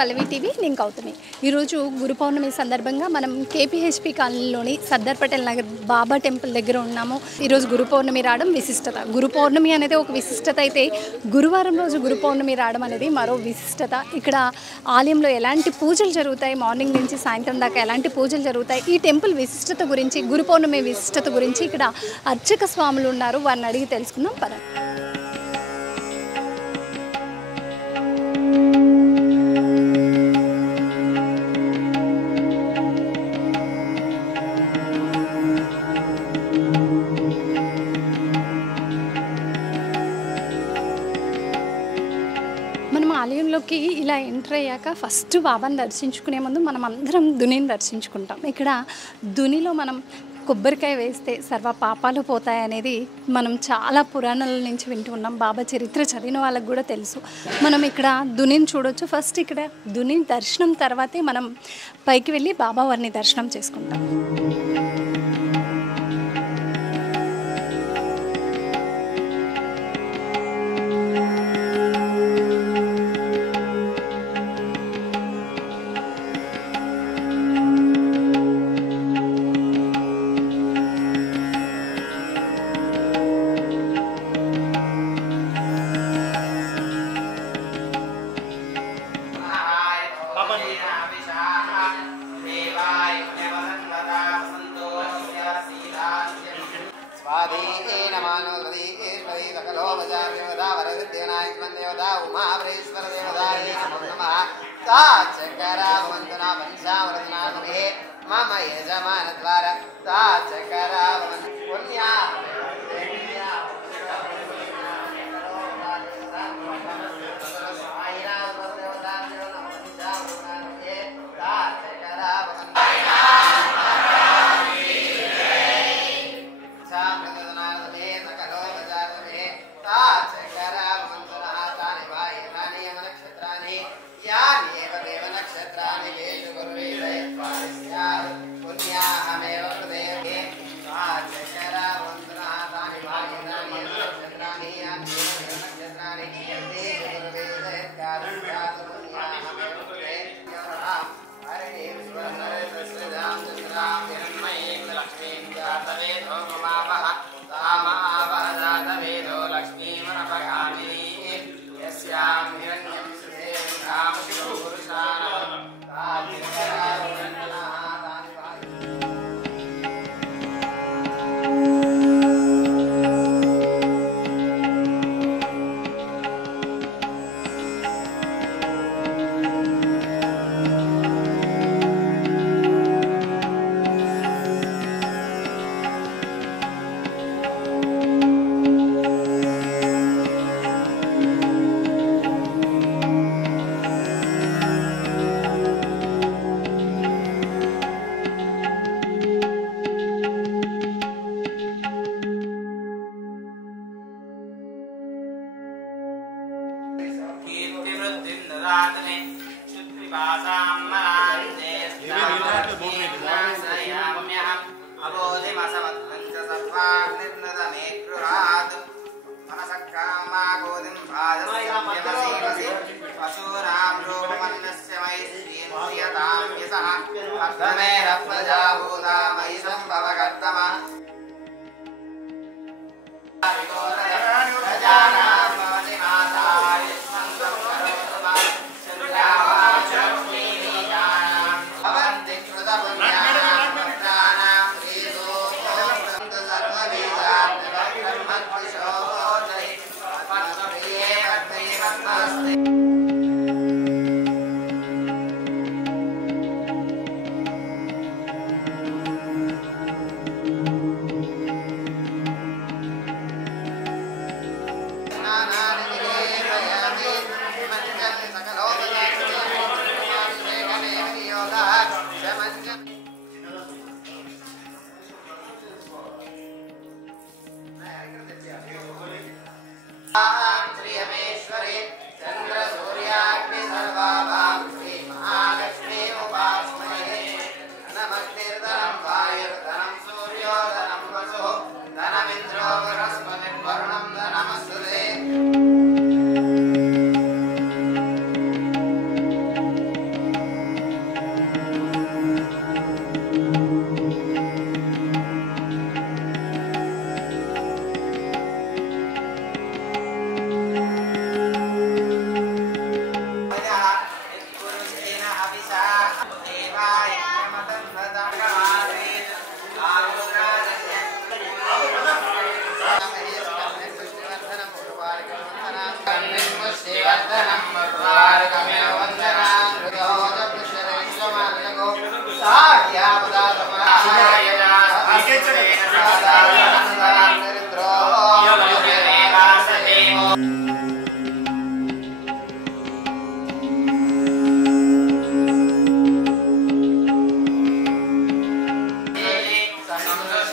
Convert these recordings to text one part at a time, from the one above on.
పల్లవి TV నేను గౌతమి. ఈరోజు గురు పౌర్ణమి సందర్భంగా మనం కేపీహెచ్పి కాలనీలోని సర్దార్ పటేల్ నగర్ బాబా టెంపుల్ దగ్గర ఉన్నాము. ఈరోజు గురు పౌర్ణమి రావడం విశిష్టత. గురు పౌర్ణమి అనేది ఒక విశిష్టత అయితే గురువారం రోజు గురు పౌర్ణమి రావడం అనేది మరో విశిష్టత. ఇక్కడ ఆలయంలో ఎలాంటి పూజలు జరుగుతాయి, మార్నింగ్ నుంచి సాయంత్రం దాకా ఎలాంటి పూజలు జరుగుతాయి, ఈ టెంపుల్ విశిష్టత గురించి, గురు పౌర్ణమి విశిష్టత గురించి ఇక్కడ అర్చక స్వాములు ఉన్నారు, వారిని అడిగి తెలుసుకుందాం పదండి. మనం ఆలయంలోకి ఇలా ఎంటర్ అయ్యాక ఫస్ట్ బాబాని దర్శించుకునే ముందు మనం అందరం దునిని దర్శించుకుంటాం. ఇక్కడ దునిలో మనం కొబ్బరికాయ వేస్తే సర్వ పాపాలు పోతాయి అనేది మనం చాలా పురాణాల నుంచి వింటూ ఉన్నాం. బాబా చరిత్ర చదివిన వాళ్ళకు కూడా తెలుసు. మనం ఇక్కడ దునిని చూడొచ్చు. ఫస్ట్ ఇక్కడ దుని దర్శనం తర్వాతే మనం పైకి వెళ్ళి బాబా వారిని దర్శనం చేసుకుంటాం. मम यजमान द्वारा ताचकरा पुण्या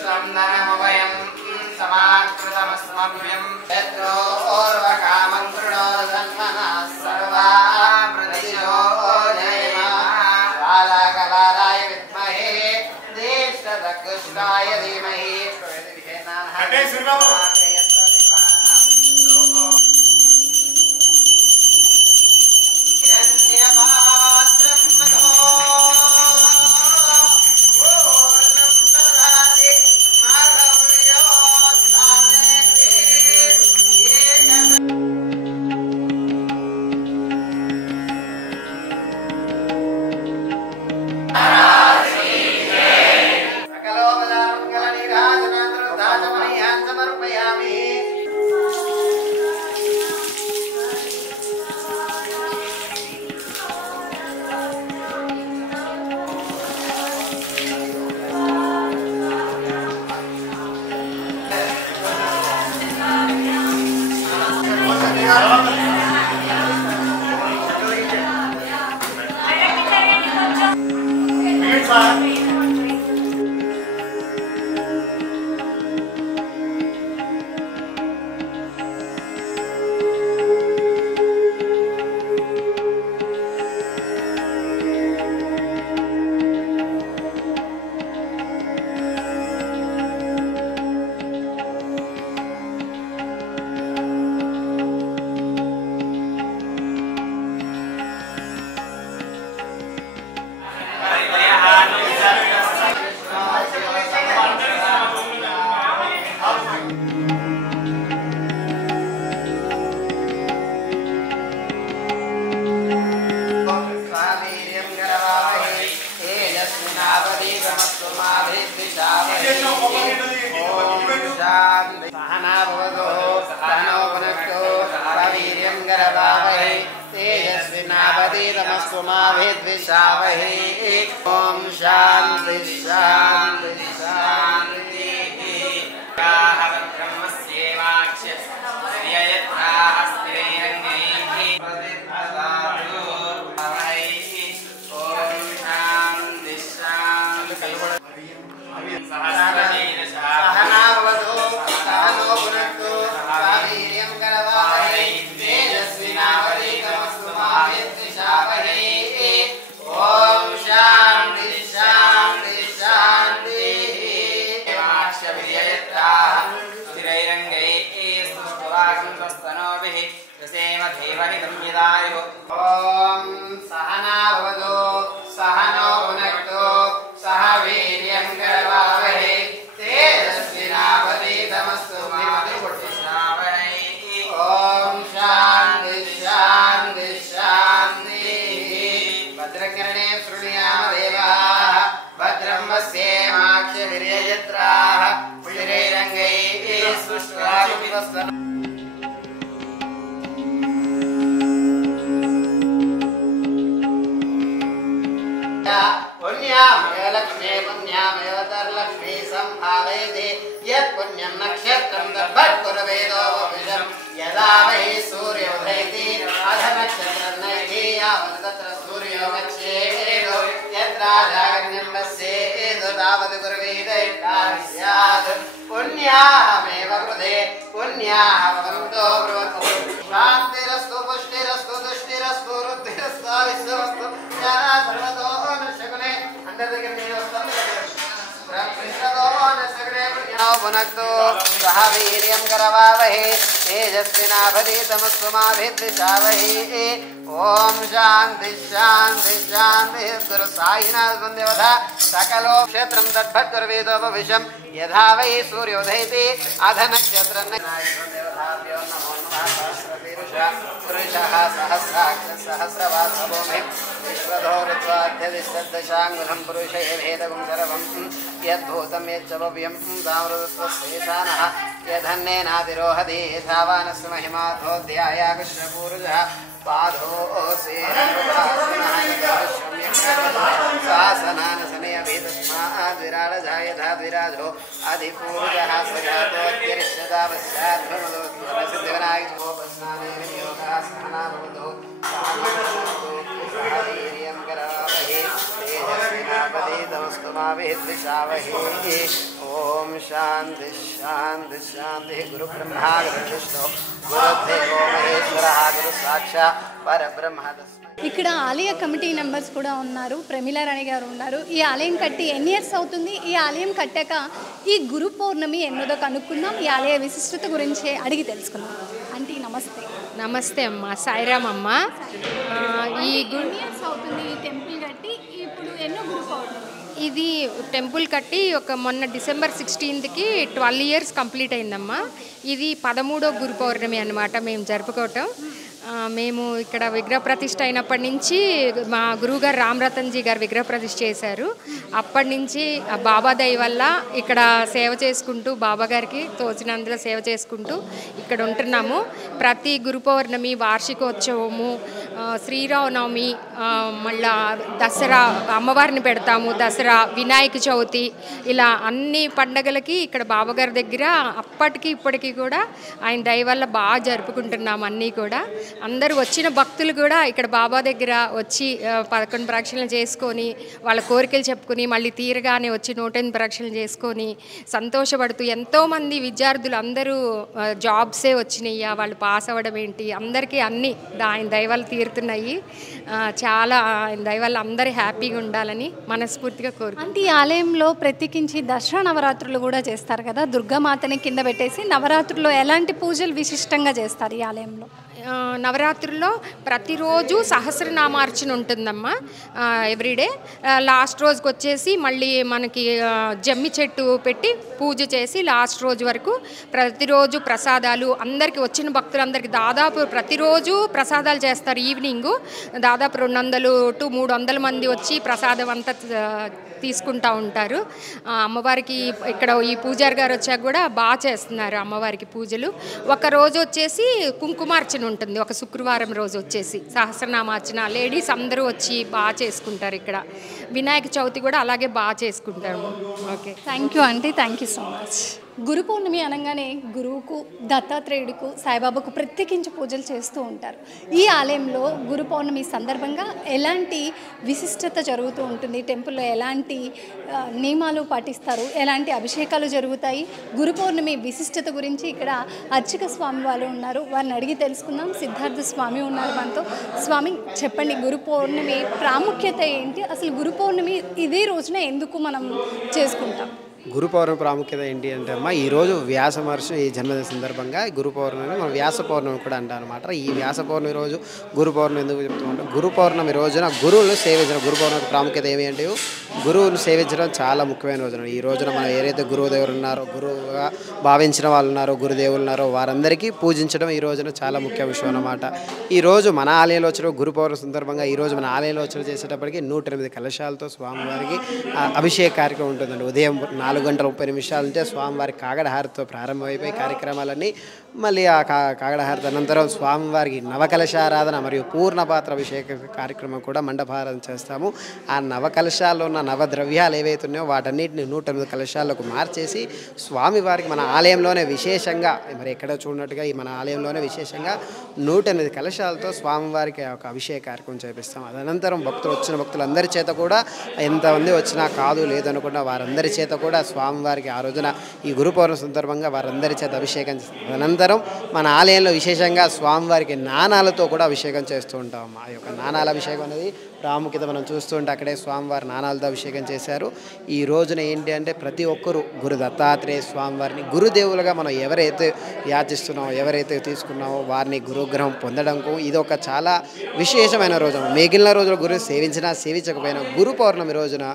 धनमुभयं समाकृतमस्मभ्यं शत्रोर्वकामं कृणोदन्मनः सर्वा प्रदिशो जयमा बालाकलाराय विद्महे ज्येष्ठतकृष्णाय धीमहि ओम शांति शांति शांति ब्रह्मस्येवाक्ष्य श्रिययत्राः स्त्रीरङ्गैः प्रतिभासादु ओम शांति शांति सहनाववतु सहनो भुनक्तु वीर्यं करवावहै तेजस्विनावधीतमस्तु मा विद्विषावहै ओम शांति शांति शांति स्थिरैरङ्गैस्तुष्टवागुंसस्तनोभिः रसेम देवहितं यदायुः ओम सहनाववतु सहनो भुनक्तु सह वीर्यं करवावहै तेजस्विनावधीतमस्तु मा विद्विषावहै ओम शांति शांति शांति भद्रकर्णे शृणुयाम देवाः भद्रं पश्येमाक्षभिर्यजत्राः पुष्टिरैरङ्गैः स्पृष्ट्वागुंसस्तनोभिः पुण्यामेव लक्ष्मी पुण्यामेव तरलक्ष्मी सम्भावयति यत् पुण्यं नक्षत्रं दर्भत्कुरवेदो विषं यदा वै सूर्योदयति अध नक्षत्रं नैति यावत् तत्र सूर्यो गच्छेत् यत्राजागर्यं पश्येत् तावत् कुर्वेदैर्कार्यं स्यात् पुण्याहमेव कृते पुण्याः भवन्तो ब्रुवन्तु शान्तिरस्तु पुष्टिरस्तु तुष्टिरस्तु वृद्धिरस्तु विश्वमस्तु सर्वतो नशकुने अंडदग्गर నేను వస్తాను ప్రకృతితో నశకునే పునక్తో సహ వీర్యం కరవావహే తేజస్వినాభరీతమస్తు మా విద్విషావహే ఓం శాంతి శాంతి శాంతి గురు సాయినాథ దేవత సకలో క్షేత్రం తద్భద్గుర్వేదోపవిశం యథా వై సూర్యోదయతి అధ నక్షత్రం దేవతాభ్యో నమో నమః పురుషः సహస్రాక్ష సహస్రవాసభూమి విశ్వధో ఋత్వాధ్యదిష్టదశాంగులం పురుషే భేదగుం సర్వం యద్భూతం యచ్చ భవ్యం తామృతస్యేషానః యధన్నేనాతిరోహతి ధావానస్సు మహిమాధోధ్యాయా కృష్ణపూరుషः शासनानसनयवेदस्माद्विराजो अधिपूर्वः सजातो ఓం శాంతి శాంతి శాంతి. గురు బ్రహ్మ గురు విష్ణు గురుదేవో మహేశ్వర గురు సాక్షాత్ పరబ్రహ్మ. ఇక్కడ ఆలయ కమిటీ మెంబర్స్ కూడా ఉన్నారు. ప్రమీల రాణి గారు ఉన్నారు. ఈ ఆలయం కట్టి ఎన్ని ఇయర్స్ అవుతుంది? ఈ ఆలయం కట్టాక ఈ గురు పౌర్ణమి ఎన్నోదో కనుక్కుందాం. ఈ ఆలయ విశిష్టత గురించి అడిగి తెలుసుకుందాం. ఆంటీ నమస్తే. నమస్తే అమ్మ, సాయిరామ్ అమ్మ. ఈ ఇయర్స్ అవుతుంది ఈ టెంపుల్ కట్టి? ఇప్పుడు ఎన్నో గురు పౌర్ణమి? ఇది టెంపుల్ కట్టి మొన్న డిసెంబర్ 16కి 12 ఇయర్స్ కంప్లీట్ అయిందమ్మా. ఇది 13వ గురు పౌర్ణమి అన్నమాట మేము జరుపుకోవటం. మేము ఇక్కడ విగ్రహ ప్రతిష్ఠ అయినప్పటి నుంచి మా గురువుగారు రామరతన్జీ గారు విగ్రహ ప్రతిష్ఠ చేశారు. అప్పటి నుంచి బాబా దయ వల్ల ఇక్కడ సేవ చేసుకుంటూ, బాబా గారికి తోచినందులో సేవ చేసుకుంటూ ఇక్కడ ఉంటున్నాము. ప్రతి గురు పౌర్ణమి, వార్షికోత్సవము, శ్రీరామనవమి, మళ్ళా దసరా అమ్మవారిని పెడతాము, దసరా, వినాయక చవితి, ఇలా అన్ని పండగలకి ఇక్కడ బాబాగారి దగ్గర అప్పటికి ఇప్పటికీ కూడా ఆయన దయ వల్ల బాగా జరుపుకుంటున్నాము. అన్నీ కూడా అందరూ వచ్చిన భక్తులు కూడా ఇక్కడ బాబా దగ్గర వచ్చి 11 ప్రదక్షిణలు చేసుకొని వాళ్ళ కోరికలు చెప్పుకొని మళ్ళీ తీరగానే వచ్చి 108 ప్రదక్షిణలు చేసుకొని సంతోషపడుతూ, ఎంతోమంది విద్యార్థులు అందరూ జాబ్సే వచ్చినాయి, వాళ్ళు పాస్ అవ్వడం ఏంటి, అందరికీ అన్నీ ఆయన దయ వల్ల తీరుతున్నాయి. చాలా ఆయన దయ వల్ల అందరూ హ్యాపీగా ఉండాలని మనస్ఫూర్తిగా అంటే ఈ ఆలయంలో ప్రత్యేకించి దసరా నవరాత్రులు కూడా చేస్తారు కదా, దుర్గామాతని కింద పెట్టేసి నవరాత్రుల్లో ఎలాంటి పూజలు విశిష్టంగా చేస్తారు ఈ ఆలయంలో? నవరాత్రుల్లో ప్రతిరోజు సహస్రనామార్చన ఉంటుందమ్మా ఎవ్రీడే. లాస్ట్ రోజుకి వచ్చేసి మళ్ళీ మనకి జమ్మి చెట్టు పెట్టి పూజ చేసి లాస్ట్ రోజు వరకు ప్రతిరోజు ప్రసాదాలు అందరికీ, వచ్చిన భక్తులందరికీ దాదాపు ప్రతిరోజు ప్రసాదాలు చేస్తారు. ఈవినింగు దాదాపు 200 to 300 మంది వచ్చి ప్రసాదం అంతా తీసుకుంటూ ఉంటారు. అమ్మవారికి ఇక్కడ ఈ పూజారి గారు వచ్చాక కూడా బాగా చేస్తున్నారు అమ్మవారికి పూజలు. ఒక రోజు వచ్చేసి కుంకుమార్చన ఉంటుంది, ఒక శుక్రవారం రోజు వచ్చేసి సహస్రనామార్చన. లేడీస్ అందరూ వచ్చి బాగా చేసుకుంటారు ఇక్కడ. వినాయక చవితి కూడా అలాగే బాగా చేసుకుంటారు. Okay, thank you aunty, thank you so much. Guru Purnima అనగానే గురువుకు, దత్తాత్రేయుడికు, సాయిబాబాకు ప్రత్యేకించి పూజలు చేస్తూ ఉంటారు. ఈ ఆలయంలో గురు పౌర్ణమి సందర్భంగా ఎలాంటి విశిష్టత జరుగుతూ ఉంటుంది? టెంపుల్లో ఎలాంటి నియమాలు పాటిస్తారు? ఎలాంటి అభిషేకాలు జరుగుతాయి? గురు పౌర్ణమి విశిష్టత గురించి ఇక్కడ అర్చక స్వామి వాళ్ళు ఉన్నారు, వారిని అడిగి తెలుసుకుందాం. సిద్ధార్థ స్వామి ఉన్నారు మనతో. స్వామి చెప్పండి, గురు పౌర్ణమి ప్రాముఖ్యత ఏంటి? అసలు గురు పౌర్ణమి ఇదే రోజున ఎందుకు మనం చేసుకుంటాం? గురు పౌర్ణమి ప్రాముఖ్యత ఏంటి అంటే అమ్మ, ఈరోజు వ్యాస మహర్షి ఈ జన్మదిన సందర్భంగా గురు పౌర్ణమి మనం వ్యాస పౌర్ణమి కూడా అంటాం అనమాట. ఈ వ్యాస పౌర్ణమి రోజు గురు పౌర్ణమి ఎందుకు చెప్తామంటే, గురు పౌర్ణమి రోజున గురువులు సేవించడం. గురు పౌర్ణమి ప్రాముఖ్యత ఏమి అంటే, గురువులు సేవించడం చాలా ముఖ్యమైన రోజున. ఈ రోజున మనం ఏదైతే గురువుదేవులు ఉన్నారో, గురువుగా భావించిన వాళ్ళు ఉన్నారో, గురుదేవులు ఉన్నారో వారందరికీ పూజించడం ఈ రోజున చాలా ముఖ్య విషయం అన్నమాట. ఈరోజు మన ఆలయంలో వచ్చిన గురు పౌర్ణమి సందర్భంగా ఈరోజు మన ఆలయంలో వచ్చిన చేసేటప్పటికి 108 కలశాలతో స్వామివారికి అభిషేక కార్యక్రమం ఉంటుందండి. ఉదయం 4:30 నుంచే స్వామివారి కాగడహారతితో ప్రారంభమైపోయి కార్యక్రమాలన్నీ మళ్ళీ ఆ కాగడహారతి అనంతరం స్వామివారికి నవకలశారాధన మరియు పూర్ణపాత్ర అభిషేక కార్యక్రమం కూడా మండపారాధన చేస్తాము. ఆ నవకలశాల్లో ఉన్న నవద్రవ్యాలు ఏవైతే ఉన్నాయో వాటన్నిటిని 108 కలశాలకు మార్చేసి స్వామివారికి మన ఆలయంలోనే విశేషంగా, మరి ఎక్కడ చూడనట్టుగా ఈ మన ఆలయంలోనే విశేషంగా 108 కలశాలతో స్వామివారికి ఒక అభిషేక కార్యక్రమం చేపిస్తాం. అనంతరం వచ్చిన భక్తులందరి చేత కూడా, ఎంతమంది వచ్చినా కాదు లేదనుకున్న వారందరి చేత కూడా స్వామివారికి ఆ రోజున ఈ గురు పౌర్ణమి సందర్భంగా వారందరి చేత అభిషేకం చేస్తాం. అనంతరం మన ఆలయంలో విశేషంగా స్వామివారికి నాణాలతో కూడా అభిషేకం చేస్తూ ఉంటాం. ఆ యొక్క నాణాల అభిషేకం అనేది ప్రాముఖ్యత మనం చూస్తుంటే అక్కడే స్వామివారి నాణాలతో అభిషేకం చేశారు. ఈ రోజున ఏంటి అంటే, ప్రతి ఒక్కరూ గురు దత్తాత్రేయ స్వామివారిని గురుదేవులుగా మనం ఎవరైతే యాచిస్తున్నామో, ఎవరైతే తీసుకున్నామో వారిని గురుగ్రహం పొందడంకు ఇది ఒక చాలా విశేషమైన రోజు. మిగిలిన రోజులు గురువుని సేవించినా సేవించకపోయినా గురు పౌర్ణమి రోజున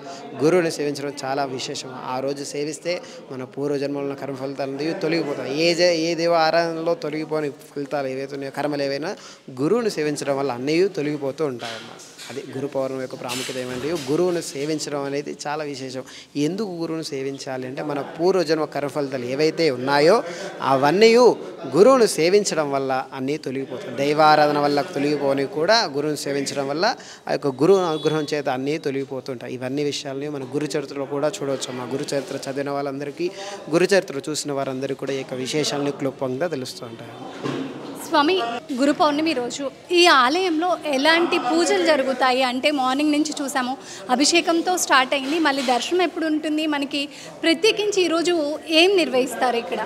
గురువుని సేవించడం చాలా విశేషం. ఆ రోజు సేవిస్తే మన పూర్వజన్మల కర్మ ఫలితాలు తొలగిపోతాయి. ఏ దేవ ఆరాధనలో తొలగిపోని ఫలితాలు ఏవైతే ఉన్నాయో, కర్మలు ఏవైనా గురువుని సేవించడం వల్ల అన్నీ తొలగిపోతూ ఉంటాయన్నమాట. అది గురు పౌర్ణమి యొక్క ప్రాముఖ్యత ఏమంటే, గురువును సేవించడం అనేది చాలా విశేషం. ఎందుకు గురువును సేవించాలి అంటే, మన పూర్వజన్మ కర్మఫలితాలు ఏవైతే ఉన్నాయో అవన్నీ గురువును సేవించడం వల్ల అన్నీ తొలగిపోతాయి. దైవారాధన వల్ల తొలగిపోని కూడా గురువును సేవించడం వల్ల ఆ యొక్క గురువు అనుగ్రహం చేత అన్నీ తొలగిపోతుంటాయి. ఇవన్నీ విషయాలని మన గురు చరిత్రలో కూడా చూడవచ్చు. మా గురు చరిత్ర చదివిన వాళ్ళందరికీ, గురు చరిత్ర చూసిన వారందరికీ కూడా ఈ యొక్క విశేషాలని క్లుప్తంగా తెలుస్తూ ఉంటాయి. స్వామి, గురు పౌర్ణమి రోజు ఈ ఆలయంలో ఎలాంటి పూజలు జరుగుతాయి అంటే మార్నింగ్ నుంచి చూసాము, అభిషేకంతో స్టార్ట్ అయింది, మళ్ళీ దర్శనం ఎప్పుడు ఉంటుంది మనకి, ప్రత్యేకించి ఈరోజు ఏం నిర్వహిస్తారు ఇక్కడ?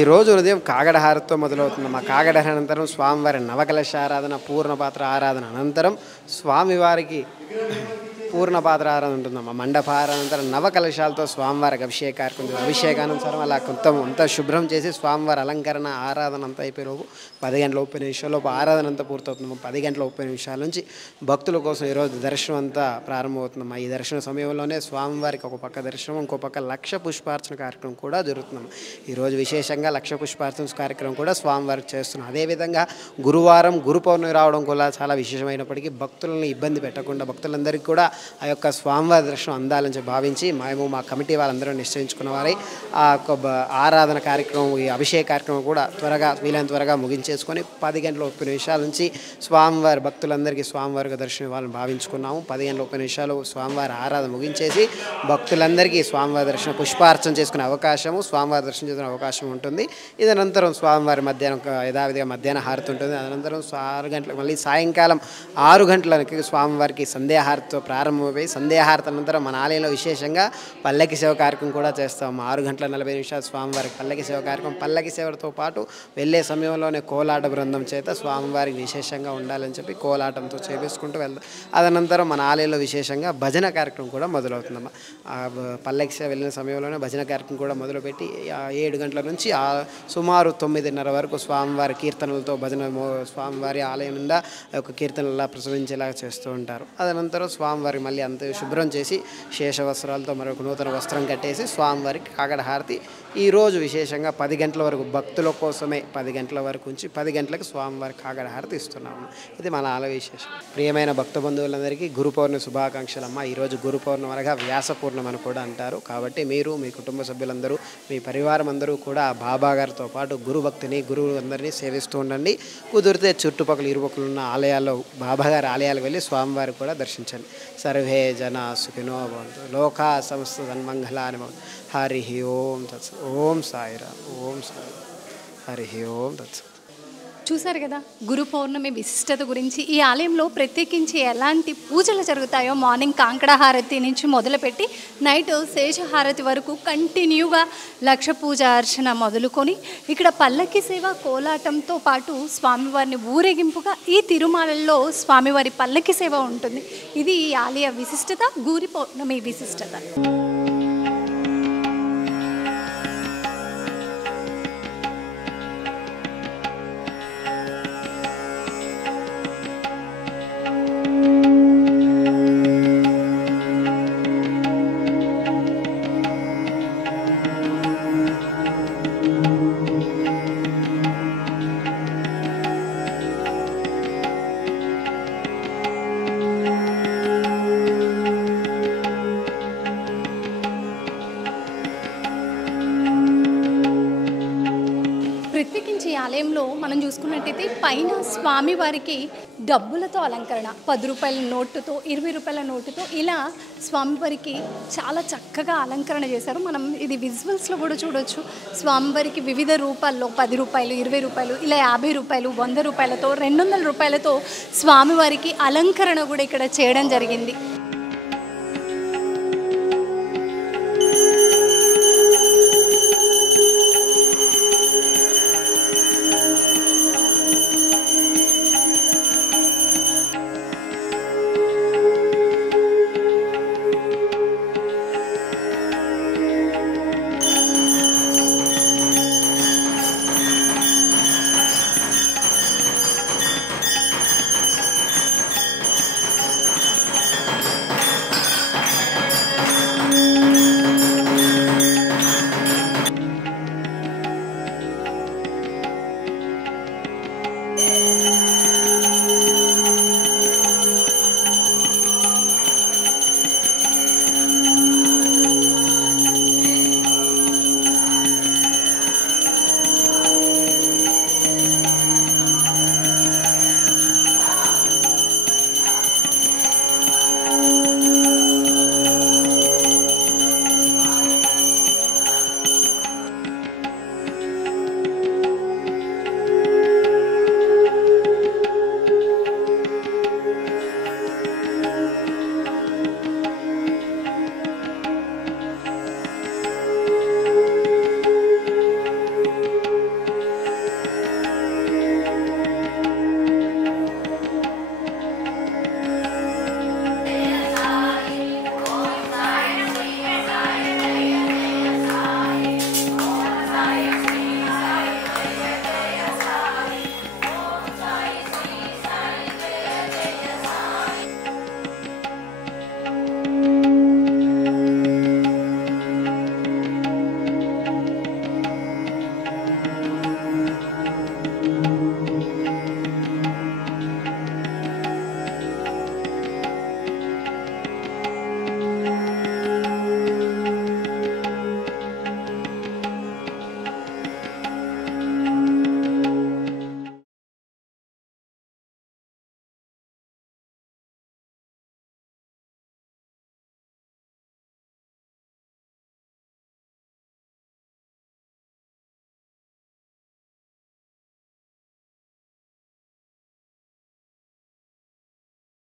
ఈరోజు ఉదయం కాగడహారతితో మొదలవుతుంది. మా కాగడహార అనంతరం స్వామివారి నవకలశ ఆరాధన, పూర్ణపాత్ర ఆరాధన అనంతరం స్వామివారికి పూర్ణపాత్ర ఆరాధన ఉంటుందమ్మా. మండపారానంతరం నవకలశాలతో స్వామివారికి అభిషేకానంతరం అలా అంతా శుభ్రం చేసి స్వామివారి అలంకరణ ఆరాధన అంతా అయిపోయేలోపు 10 గంటల 30 నిమిషాలలోపు ఆరాధన అంతా పూర్తవుతుందమ్మా. 10 గంటల 30 నిమిషాల నుంచి భక్తుల కోసం ఈరోజు దర్శనం అంతా ప్రారంభమవుతుందమ్మా. ఈ దర్శన సమయంలోనే స్వామివారికి ఒక పక్క దర్శనం, ఇంకో పక్క లక్ష పుష్పార్చన కార్యక్రమం కూడా జరుగుతుందమ్మా. ఈరోజు విశేషంగా లక్ష పుష్పార్చన కార్యక్రమం కూడా స్వామివారికి చేస్తున్నాం. అదేవిధంగా గురువారం గురు పౌర్ణమి రావడం కూడా చాలా విశేషమైనప్పటికీ భక్తులను ఇబ్బంది పెట్టకుండా భక్తులందరికీ కూడా ఆ యొక్క స్వామివారి దర్శనం అందాలని భావించి మేము మా కమిటీ వాళ్ళందరూ నిశ్చయించుకున్న వారి ఆ ఆరాధన కార్యక్రమం, ఈ అభిషేక కార్యక్రమం కూడా వీలైన త్వరగా ముగించేసుకొని 10 గంటల 30 నిమిషాల నుంచి స్వామివారి భక్తులందరికీ స్వామివారికి దర్శనం ఇవ్వాలని భావించుకున్నాము. 10 గంటల 30 నిమిషాలు స్వామివారి ఆరాధన ముగించేసి భక్తులందరికీ స్వామివారి దర్శనం పుష్పార్చన చేసుకునే అవకాశము, స్వామివారి దర్శనం చేసుకునే అవకాశం ఉంటుంది. ఇదనంతరం స్వామివారి మధ్యాహ్నం యథావిధిగా మధ్యాహ్న హారతి ఉంటుంది. అనంతరం 6 గంటలకు మళ్ళీ సాయంకాలం 6 గంటలకి స్వామివారికి సంధ్యాహారతితో ప్రారంభమైపోయి సంధ్యాహారతి అనంతరం మన ఆలయంలో విశేషంగా పల్లకి సేవ కార్యక్రమం కూడా చేస్తాము. 6 గంటల 40 నిమిషాలు స్వామివారికి పల్లకి సేవ కార్యక్రమం. పల్లకి సేవతో పాటు వెళ్ళే సమయంలోనే కోలాట బృందం చేత స్వామివారికి విశేషంగా ఉండాలని చెప్పి కోలాటంతో చేపించుకుంటూ వెళ్తాం. అదనంతరం మన ఆలయంలో విశేషంగా భజన కార్యక్రమం కూడా మొదలవుతుందమ్మా. పల్లకి సేవ వెళ్ళిన సమయంలోనే భజన కార్యక్రమం కూడా మొదలుపెట్టి 7 గంటల నుంచి సుమారు 9:30 వరకు స్వామివారి కీర్తనలతో భజన స్వామివారి ఆలయం నిండా ఒక కీర్తనలా ప్రసవించేలాగా చేస్తూ ఉంటారు. అదనంతరం స్వామివారికి మళ్ళీ అంత శుభ్రం చేసి శేష వస్త్రాలతో మరొక నూతన వస్త్రం కట్టేసి స్వామివారికి కాగడహారతి ఈరోజు విశేషంగా 10 గంటల వరకు భక్తుల కోసమే 10 గంటల వరకు ఉంచి 10 గంటలకు స్వామివారికి కాగడహారతి ఇస్తున్నాము. ఇది మన ఆలయ విశేషం. ప్రియమైన భక్త బంధువులందరికీ గురు పౌర్ణమి శుభాకాంక్షలమ్మ. ఈరోజు గురు పౌర్ణమి అనగా వ్యాస పూర్ణమి అని కూడా అంటారు. కాబట్టి మీరు మీ కుటుంబ సభ్యులందరూ మీ పరివారం అందరూ కూడా బాబా గారితో పాటు గురు భక్తిని గురువు అందరినీ సేవిస్తూ ఉండండి. కుదిరితే చుట్టుపక్కల ఇరుపక్కల ఉన్న ఆలయాల్లో బాబా గారి ఆలయాలకు వెళ్ళి స్వామివారికి కూడా దర్శించండి. సర్వే జన సుఖినో భవంతు, లోకా సమస్త సన్మంగళాని భవంతు. హరి ఓం తత్సత్. ఓం సాయిరామ్. ఓం సాయి. హరి ఓం తత్సత్. చూసారు కదా గురు పౌర్ణమి విశిష్టత గురించి. ఈ ఆలయంలో ప్రత్యేకించి ఎలాంటి పూజలు జరుగుతాయో మార్నింగ్ కాంకడహారతి నుంచి మొదలుపెట్టి నైట్ శేషహారతి వరకు కంటిన్యూగా లక్ష పూజ అర్చన మొదలుకొని ఇక్కడ పల్లకి సేవ కోలాటంతో పాటు స్వామివారిని ఊరేగింపుగా ఈ తిరుమలలో స్వామివారి పల్లకి సేవ ఉంటుంది. ఇది ఈ ఆలయ విశిష్టత, గురు పౌర్ణమి విశిష్టత. ప్రత్యేకించి ఈ ఆలయంలో మనం చూసుకున్నట్టయితే పైన స్వామివారికి డబ్బులతో అలంకరణ, 10 రూపాయల నోటుతో 20 రూపాయల నోటుతో ఇలా స్వామివారికి చాలా చక్కగా అలంకరణ చేశారు. మనం ఇది విజువల్స్లో కూడా చూడొచ్చు. స్వామివారికి వివిధ రూపాల్లో 10 రూపాయలు, 20 రూపాయలు, ఇలా 50 రూపాయలు, 100 రూపాయలతో 200 రూపాయలతో స్వామివారికి అలంకరణ కూడా ఇక్కడ చేయడం జరిగింది.